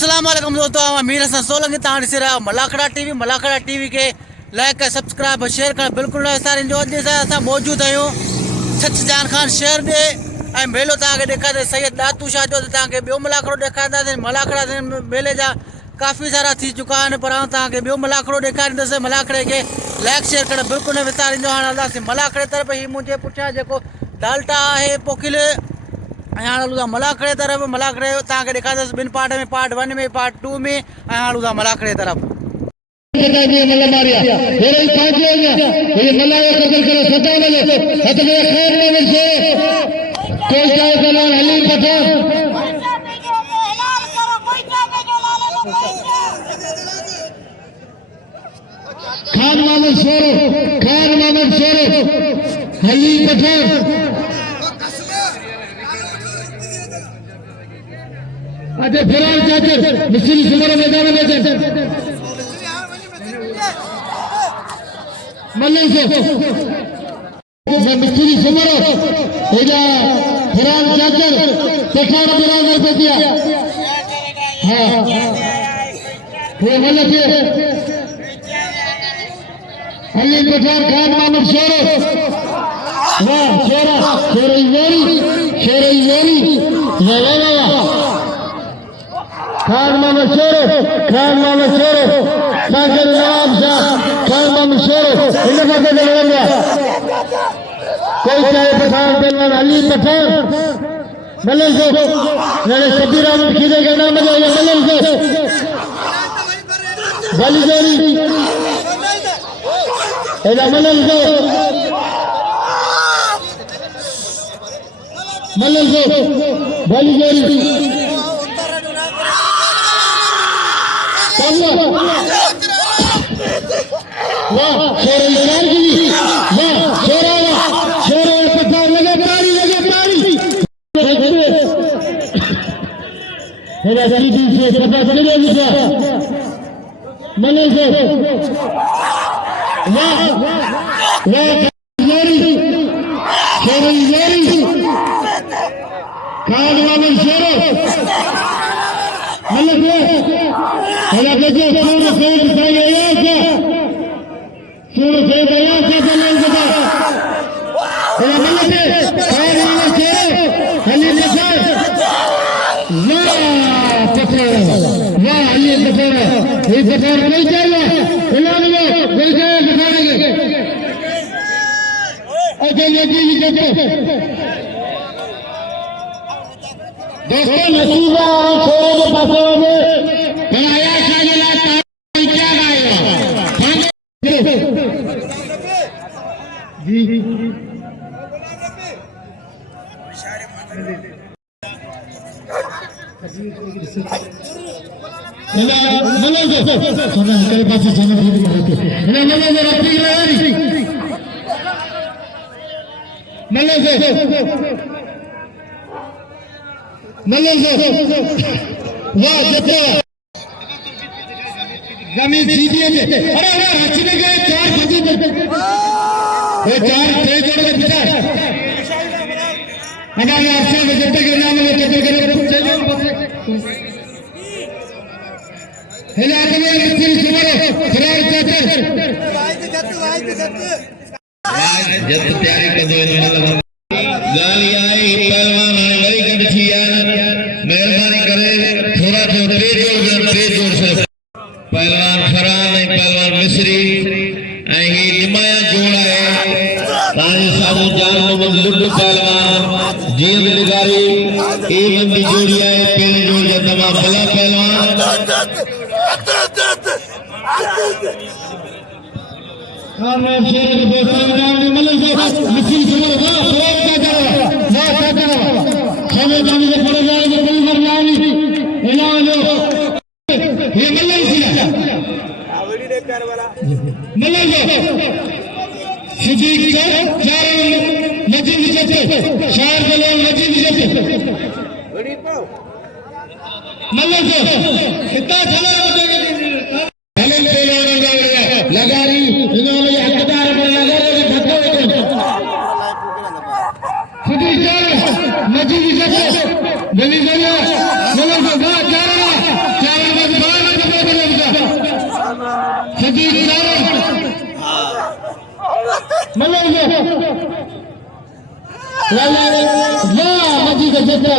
अस्सलाम वालेकुम दोस्तों, अमीर हसन सोलंकी तव्हां ॾिसी रहिया मलाखड़ा टीवी के लाइक कर सब्सक्राइब शेयर कर बिल्कुल न सारे जो अॼु असां मौजूद आहियूं सचजान खान शहर में ऐं मेलो तव्हांखे ॾेखारींदे सैयद दातू शाह जो तव्हांखे ॿियो मलाखड़ो ॾेखारींदासीं। मलाखड़ा मेले जा काफ़ी सारा थी चुका आहिनि पर आउं तव्हांखे ॿियो मलाखड़ो ॾेखारींदुसि। मलाखड़े खे लाइक शेयर करणु बिल्कुलु न विसारींदो। हाणे हलंदासीं मलाखड़े तरफ़। ही मुंहिंजे पुठियां जेको डाल्टा आहे पोखिल हाणे मलाखड़े तरफ़। मलाखड़े तव्हांखे ॾेखारींदुसि ॿिनि पार्ट में, पार्ट 1 में, पार्ट 2 में। ऐं हाणे मलाखड़े तरफ़ खान मोहम्मद शेरो हली पठान अजय फरार चाचर मिस्री सुमर मैदान में मल्लन से मिस्री सुमर एजा फरार चाचर पठान बराबर पे दिया। हाँ वो मल्लन से अली पठान खान मोहम्मद शेरो वाह शेरा शेर खान मोहम्मद शेरो सागर नवाब शाह खान मोहम्मद शेरो इन का लगा कोई चाहे पठान पहलवान अली पठान मल्लन से मेरे शबीर अहमद खीरे का नाम है मल्लन से बली जोरी मल्लन से बली जोरी वाह शेर वाह शेरा पठान लगे पारी सीधी से पता चले मल्लन से वाह खान मोहम्मद शेरो मल्लन से दोस्तों नसीबा छोरे के पासे में बनाया शामिला क्या गाएगा जी वाह जत्था जमीन सीधी में अरे रचने गए 4 बजे वो 4 ट्रे जोड़ के पिता हमारे अफसर में जब तक नाम में जब तक चलो हेला आदमी मिस्त्री सुमरो फरार चाचर जब तैयारी कर दो गाली आई पहलवान लड़ी कर थी मेहरबानी करे थोड़ा तो तेज जोर से पहलवान फरान है पहलवान मिस्री ऐ ही निमाया जोड़ा है ताज साहू जान मोहम्मद लुड्डू पहलवान जींद निगारी ए बंदी जोड़ी है पहले जोड़ का तमाम भला पहलवान खान शेर के दोस्तों नाम ने मल्लन से मिस्री सुमर वाह सवाल का करो हमें जाने से पड़े जाए तो कोई मरना नहीं इलाज ये मल्लन से मल्लन से सिद्दीक का चारों मजीद जैसे शायर के लोग मजीद जैसे मल्लन से कितना चला मल्लन से लगा रही इन्होंने हकदार पर लगा रहे धक्के सिद्दीक चारों मजीद जैसे बली गया मल्लन से चारों सजीद मल्ले मजीद जेतरा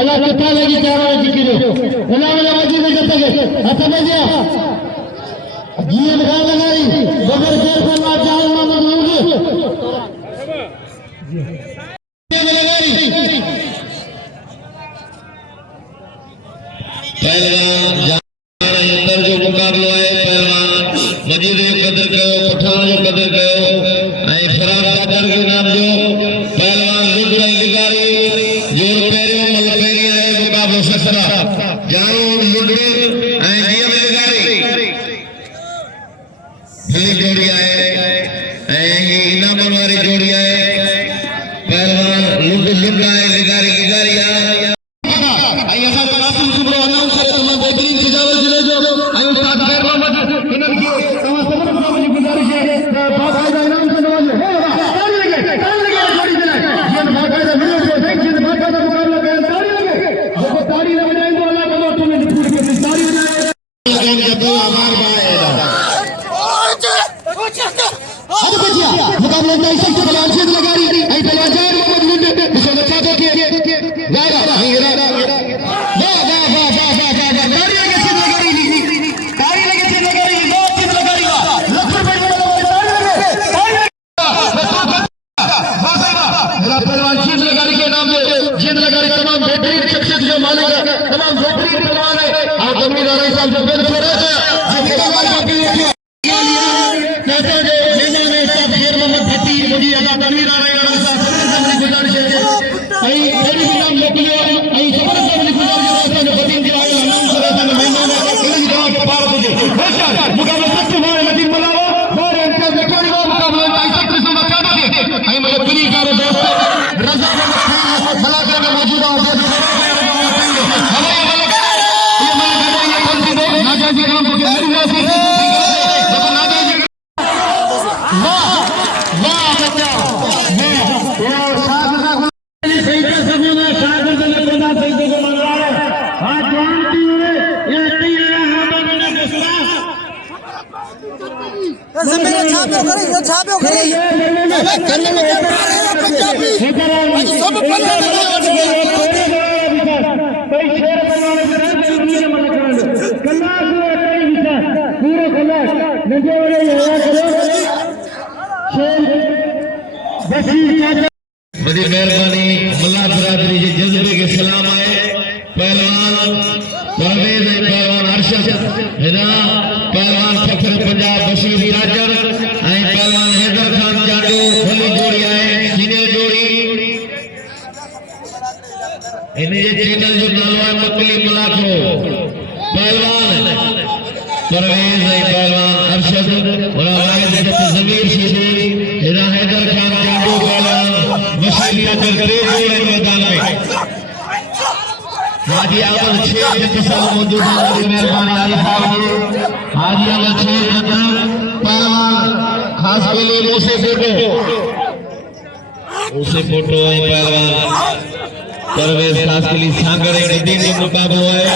अल्लाह कथा लगी चारों जिक्रो अल्लाह मजीद जतगे अच्छा भैया जीवन का लगाई बगैर शेर करना चाहे मोहम्मद लगाई पहलवान अंदर जो मुकाबलो है पहलवान मजीद जो कदर कयो पठान जो कदर कयो ऐं फरार कादर के नाम जो पहलवान लुगड़ा लिगारी जोर पेरियो मल पेरी है मुकाबलो ससरा जानो लुगड़ी ऐं जीवन लिगारी भली जोड़ी है ऐं इनाम वाली जोड़ी है पहलवान लुगड़ा है लिगारी लिगारी है मुकाबले में ऐसे के बलान से लगारी ऐ पहलवान जान मोहम्मद मुंडे इसको बचा दो के गारा हीरा वाह वाह वाह वाह वाह ताड़ी लगे से लगारी ताड़ी लगे से लगारी बहुत से लगारी लक्ष्मण भाई ताड़ी लगे मेरा पहलवान शीत लगारी के नाम से जीत लगारी तमाम बेहतरीन शख्सियत जो मालिक है तमाम बेहतरीन पहलवान है आप जमींदार साहब जो बेल छोड़ रहे हैं जिसके बाद बाकी कहते हैं मुझे अदा तनवीर आ रहे हैं सबने गुजारिश है आई तेरी भी नाम मोकलियो आई सबने गुजारिश है कि बदीन के आए नाम से रहता है महीना में इन जवाब पार मुझे बेशक मुकाबला सबसे बड़ा नदीम बनाओ और इनका देखोरी वो मुकाबला ऐसा कृष्ण बचा दो आई मुझे पुरी करो दोस्त रजा में मलाके में मौजूद हूं ये मैंने कौन सी दो नाजायज काम को मेरी वजह से जमीन छापो करे ये छापो करे करने में क्या मार रहे हो पंजाबी आज सब पल्ले में कोई शेर बनाने के लिए जमीन मन कर कल्ला को कई विचार पूरे कल्ला नजे वाले ये करो शेर बशीर क्या बड़ी मेहरबानी मुल्ला बरादरी के जज्बे के सलाम आए पहलवान परवेज पहलवान अरशद हिना पहलवान फखर पंजाब बशीर राजर पहलवान हैदर खान जाडो भली जोड़ी है सीनियर जोड़ी इन जे चैनल जो नालो है मकली मलाखो पहलवान परवेज पहलवान अरशद और वाहिद जत जमीर सीधी हिना हैदर खान जाडो पहलवान बशीर राजर करे जोड़ी मैदान में हाजी अवल 6 किसान मौजूद हैं मेहरबानी आली साहब जी हाजी अवल 6 पहलवान खास के लिए उसे फोटो है पहलवान परवेज खास के लिए सांगड़ एक दिन का मुकाबला है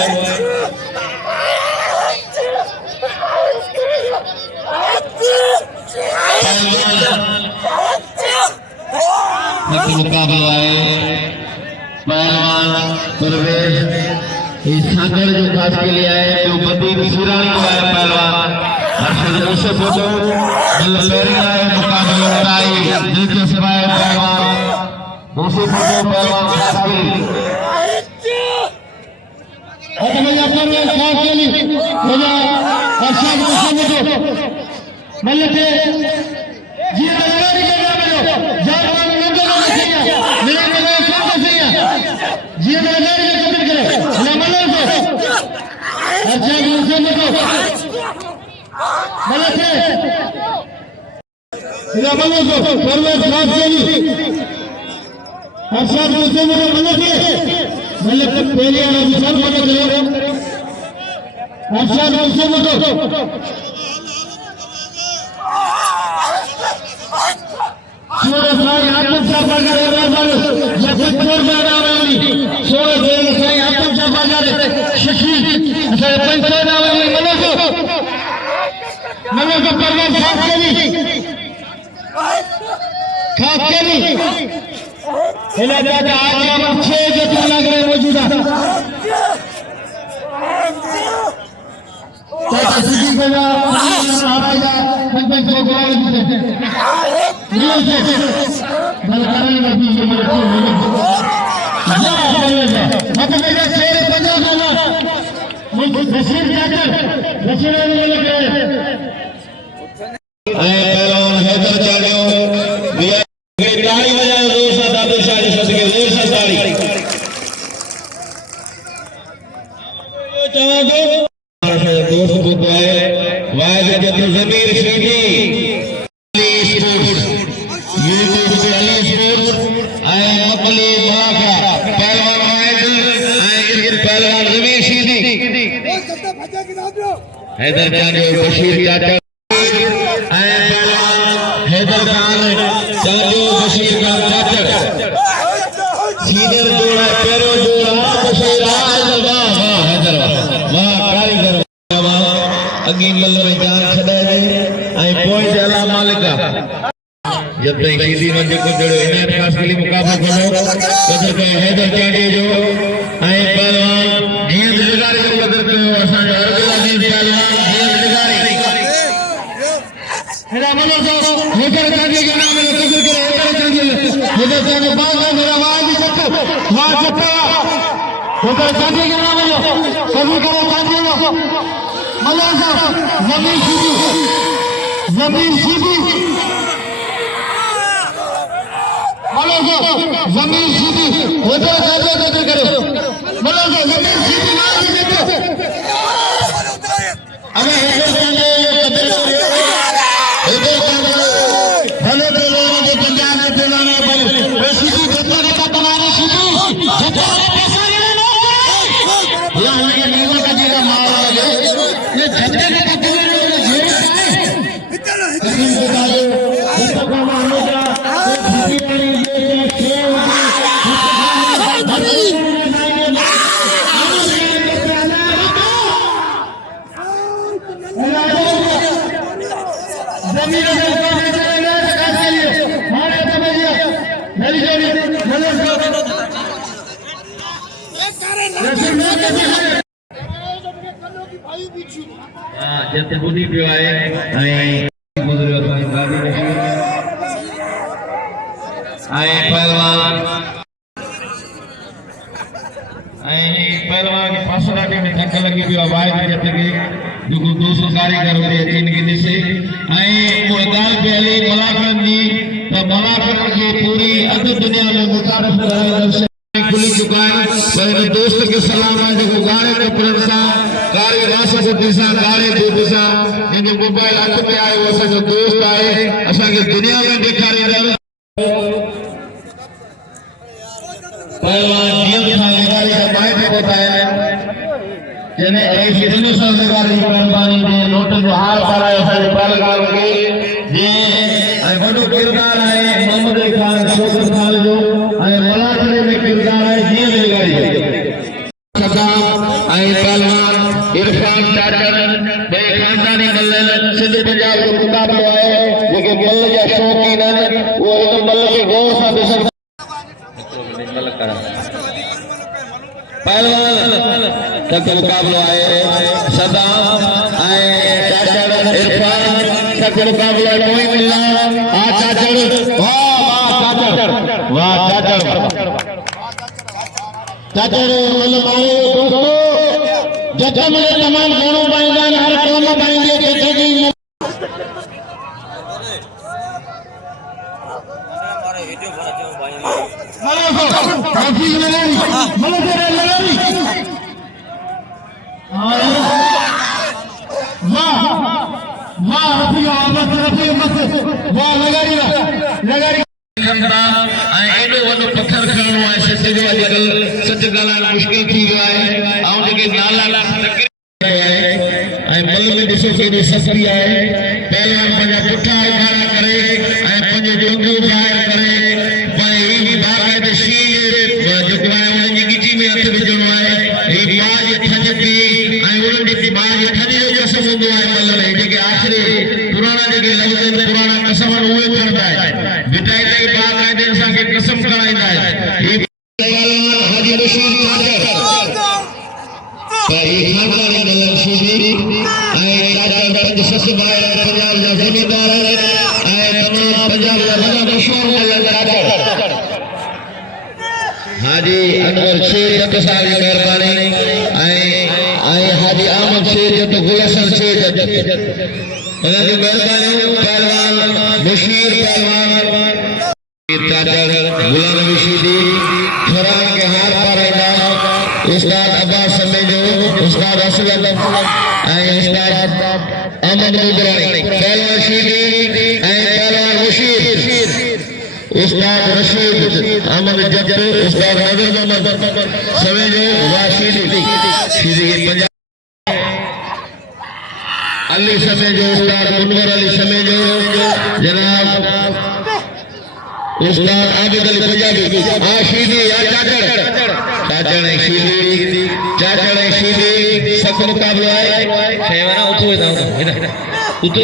मुकाबला है पहलवान परवेज इस सांगड़ जो खास के लिए आए जो बदी सिरानी को आए पहलवान अरशद उसे फोटो पेरिया है मुकाबले में आई नीचे सिवाय पहलवान उसे फोटो पहलवान खास के लिए और भैया सामने खास के लिए भैया अरशद उसे फोटो मल्ले थे जी लगारी के नाम लो जान मेरा मेरा कौन से है जी लगारी के कदर करे ना मल्ले से अच्छा उसे फोटो मलके इधर मलके परवेज खास के लिए अरशद उसे मलके पहले वाला सब पकड़ लो अरशद उसे सोरे साई आत्म साबाजा ये बच्चों में आवाली सोरे देव साई आत्म साबाजा शशि से पंचना वाली मलको मनो को परवेज खास करी हिला दादा आज हम 6 जो लग रहे मौजूदा तो सिटी को ना आवाजा पंचायत को गोल से बल करने लगी ये मेरे को मतलब मेरा शेर पंजाब वाला मुझे बशीर जाकर बशीर ने बोले के पहलवान हैदर जानियो दिया ताली बजाओ जोर से दादू शाह जी सद के जोर से ताली चाहो दो दोस्त को दुआए was Jat Zameer Sidhi Ali sports YouTube पे अली स्पोर्ट्स आए मकली मलाका पहलवान वाज आए पहलवान जमीर सीधी हैदर जानियो बशीर चाचा हैदर खान चाचो बशीर खान चाचर सीधर जोड़ा पैरो जोड़ा बशीर हैदर वाह कारीगर वाह अगी मल्ल में जान छड़े दे आई पॉइंट अला मालिका जब तक सीधी में जेको जड़ो इनायत खास के लिए मुकाबला करो कदर के हैदर चाचे जो आई पहलवान जीत लगारी को कदर करो असा जो अरगला जी पहलवान जीत लगारी मेरा मनो तो हैदर चाचे के नाम में कदर करो हैदर चाचे बात में मेरा वाह भी चप्पू वाह चप्पू हैदर चाचे के नाम में कबूल करो चाचे को मनो तो जमीन सीधी मनो तो जमीन सीधी हैदर चाचे कदर करो मनो तो जमीन सीधी ना देखो हमें हैदर चाचे कदर हैदर भले तो लोगों के पंजाब में दिलाने पर सीधी जत्ता का तुम्हारी सीधी जत्ता पैसा लेना यहाँ के नीचे का जीरा मार लगे ये झटके का तुम्हारे जेब है लेकिन बता दो जत्ता का मारने का सीधी वाली ये खेल जब बुद्धि पे आए आए पहलवान की फासलाटी में धक्का लगी पियो आवाज जब तक जो 200 कारीगर होते हैं इनके दिसे आए मुर्दाल पे अली मलाकन जी तो मलाकन की पूरी अद दुनिया में मुतारफ रहे खुली चुका है पर दोस्त के सलाम है जो गाने के प्रसा कारी राशि से दिशा गाने दो दिशा जो मोबाइल हाथ में आए वो जो दोस्त आए असा के दुनिया में देखा रहे पहलवान जीएम खान लगारी का माइक बताया जने ऐसी दिनों से लगारी मेहरबानी दे नोट जो हाल कराए सारे पहलवान के जे बड़ो किरदार है मोहम्मद खान शोकत खान जो मलाखड़े में किरदार है जीएम लगारी सदाम आई पहलवान इरफान चाचर बे खानदानी मल्ल सिंध पंजाब को मुकाबलो है जेके मल्ल जा शौकीन है वो इन मल्ल के गौर सा बेसर पहलवान तक मुकाबलो आए सदाम आए चाचर इरफान तक मुकाबलो कोई मिलना आ चाचर वाह चाचर चाचर मतलब मारे दोस्तों जब मेरे तमाम घरों बाइंदान हर काम बाइंदे जैसे कि काफी लगाई मतलब तेरे लगाई वाह वाह रफिया मत रफिया मत वाह लगाई एडो वो पत्थर खणो है सच्चे जो अजकल सच ॻाल्हाइण मुश्किल थी वियो आहे ऐं जेके नाला मल में ॾिसो केॾी सस्ती आहे पहलवान पंहिंजा पुठा उघाड़ा करे ऐं पंहिंजो जोंगियूं ज़ाहिर करे भई ही बाक़ाइदे शींहं जेको आहे उन्हनि जी ॻिची में हथु विझणो आहे ही बाज थञ थी ऐं उन्हनि जी बाज थञ जो जसम हूंदो आहे मल में जेके आख़िरी जेके लफ़्ज़ पुराना कसम उहे खणंदा आहिनि बिटाई बाक़ाइदे असांखे कसम कराईंदा आहिनि हाजी बशीर चाचर भाई खानदानी मल्ल शीदी ऐं चाचर पंज सस भाई पंजाब जा ज़मींदार ऐं तमाम पंजाब जा वॾा मशहूर मल्ल चाचर हाजी अनवर शेर जत साहब जी महिरबानी ऐं हाजी अहमद शेर जत गुलशन शेर जत उन्हनि जी महिरबानी पहलवान बशीर पहलवान चाचर गुलाम नबी शीदी खुरान के हार पाराईंदा उस्ताद अब्बास समेजो उस्ताद असलम ऐं उस्ताद अहमद मुदरानी पहलवान शीदी ऐं पहलवान बशीर उस्ताद रशीद अहमद जट उस्ताद नजर मोहम्मद समेजो वाशीदी शीदी के पंजाब अली समेजो उस्ताद मुनवर अली समेजो जनाब उस्ताद आबिद अली पंजाबी शीदी चाचड़ शीदी शीदी सख्त मुकाबलो है शेवना उतो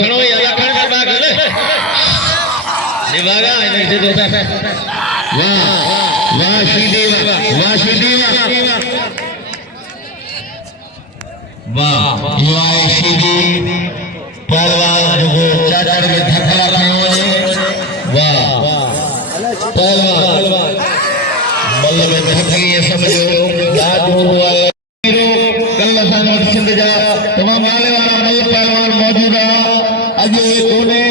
खणो या खण कर बाग निभागा इने से दोता वाह शीदी वाह युवा शीदी पहलवान जो चाचड़ के धक्का खणो वाह पहलवान मल्ल में धक्की समझो याद हुआ है कल असां सिंध जा तमाम नाले वाला मल्ल पहलवान मौजूद है अॼु कोने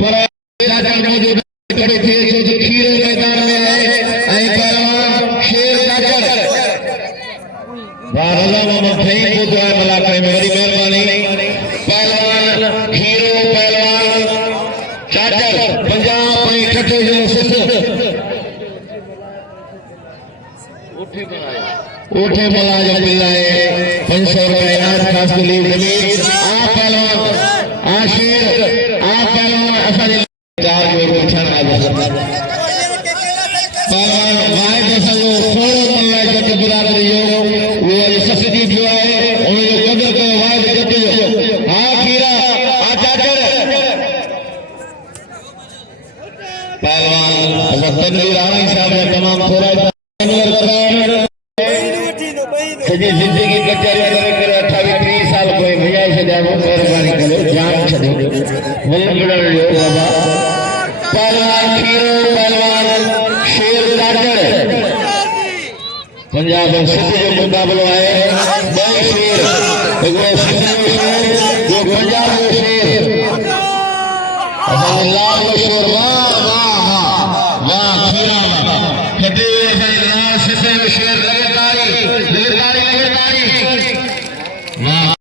पर चाचड़ मौजूद करे थे जो खीर मैदान में है ऐं पहलवान शेर चाचड़ वाह रज़ा मोहम्मद फहीम बुध है मलाके में बड़ी मेहरबानी पहलवान हीरो पहलवान चाचड़ पंजाब में इकट्ठे जो सिंध उठे मला जो मिला है 500 रुपए इनाम खास के लिए जमीन पहलवान शेर पहलवान असांजे चार जो पुछण आ पहलवान वाहिद असांजो सोलो मल्ला जट बिरादरी जो वो अॼु ससजी थियो आहे उन जो कदर कयो वाहिद जट जो खीरा चाचड़ पहलवान तनवीर राणी साहब ने तमाम थोड़ा सॼी ज़िंदगी कचहरी करे 28-30 साल कोई भैया से जाओ मेहरबानी करो जान छॾियो मुल्क जो बाबा पहलवान खीरो पहलवान शेर चाचड़ पंजाब में सिंध जो मुकाबलो है ॿ शेर हिकिड़ो सिंध जो शेर ॿियो पंजाब जो शेर असांजो लाल मशहूर वाह खीरा कॾहिं असांजे लाल सिंध जो शेर लगतारी वाह